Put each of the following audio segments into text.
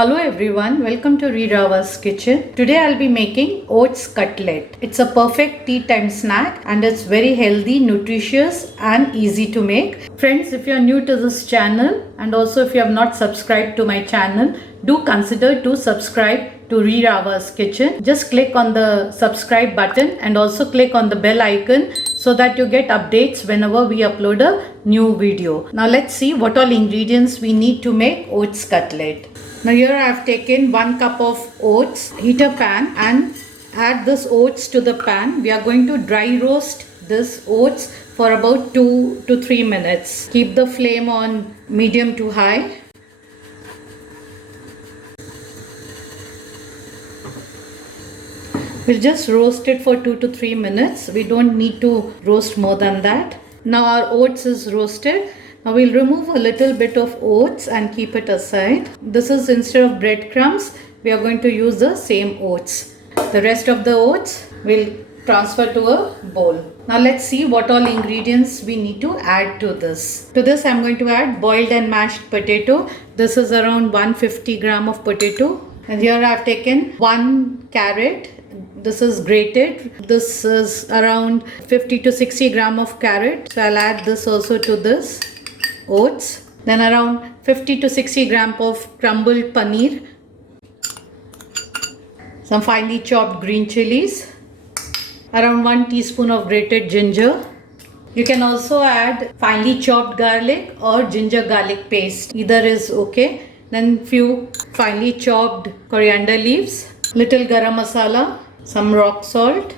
Hello everyone, welcome to Rirava's kitchen. Today I'll be making oats cutlet. It's a perfect tea time snack and it's very healthy, nutritious and easy to make. Friends, if you're new to this channel and also if you have not subscribed to my channel, do consider to subscribe to Rirava's kitchen. Just click on the subscribe button and also click on the bell icon so that you get updates whenever we upload a new video. Now let's see what all ingredients we need to make oats cutlet. Now here I have taken 1 cup of oats. Heat a pan and add this oats to the pan. We are going to dry roast this oats for about 2 to 3 minutes. Keep the flame on medium to high. We'll just roast it for 2 to 3 minutes. We don't need to roast more than that. Now our oats is roasted. Now we'll remove a little bit of oats and keep it aside. This is instead of breadcrumbs, we are going to use the same oats. The rest of the oats we'll transfer to a bowl. Now let's see what all ingredients we need to add to this. To this I'm going to add boiled and mashed potato. This is around 150 gram of potato. And here I've taken 1 carrot. This is grated. This is around 50 to 60 gram of carrot. So I'll add this also to this oats. Then around 50 to 60 gram of crumbled paneer. Some finely chopped green chilies. Around 1 teaspoon of grated ginger. You can also add finely chopped garlic or ginger garlic paste. Either is okay. Then few finely chopped coriander leaves. Little garam masala. Some rock salt.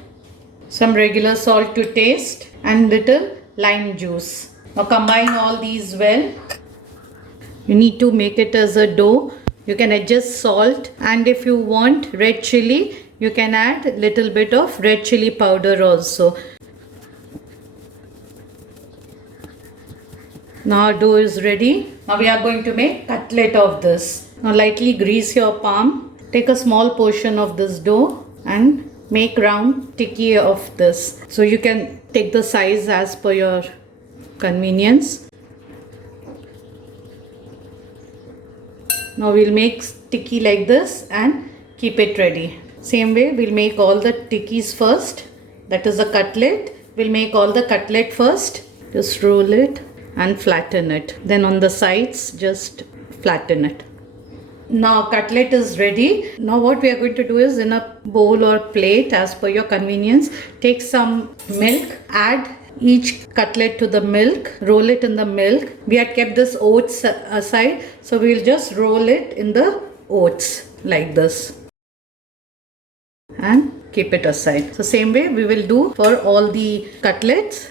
Some regular salt to taste. And little lime juice. Now combine all these well. You need to make it as a dough. You can adjust salt, and if you want red chilli, you can add little bit of red chilli powder also. Now our dough is ready. Now we are going to make cutlet of this. Now lightly grease your palm. Take a small portion of this dough and make round tikki of this. So you can take the size as per your convenience. Now we'll make tikki like this and keep it ready. Same way we'll make all the tikkis first. That is a cutlet. We'll make all the cutlet first. Just roll it and flatten it. Then on the sides just flatten it. Now cutlet is ready. Now what we are going to do is, in a bowl or plate as per your convenience, take some milk, add each cutlet to the milk, roll it in the milk. We had kept this oats aside, so we'll just roll it in the oats like this and keep it aside. So same way we will do for all the cutlets.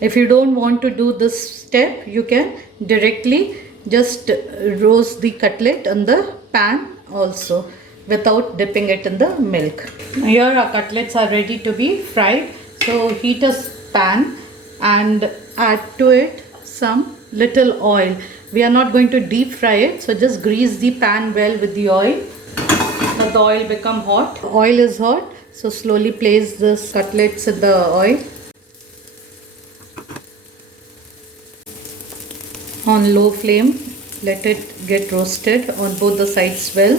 If you don't want to do this step, you can directly just roast the cutlet in the pan also, without dipping it in the milk. Here our cutlets are ready to be fried. So heat a pan and add to it some little oil. We are not going to deep fry it, so just grease the pan well with the oil. Let the oil become hot. Oil is hot, so slowly place this cutlets in the oil. On low flame, let it get roasted on both the sides well.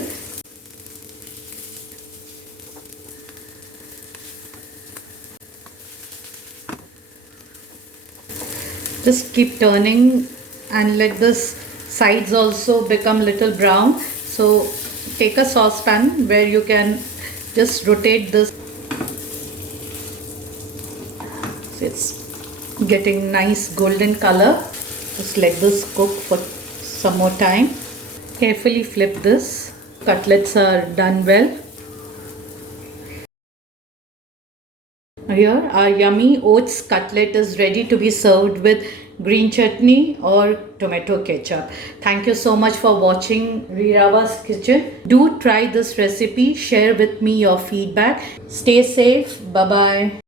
Just keep turning and let this sides also become little brown. So take a saucepan where you can just rotate this. So it's getting nice golden color. Just let this cook for some more time. Carefully flip this. Cutlets are done well. Here our yummy oats cutlet is ready to be served with green chutney or tomato ketchup. Thank you so much for watching Rirava's kitchen. Do try this recipe. Share with me your feedback. Stay safe. Bye bye.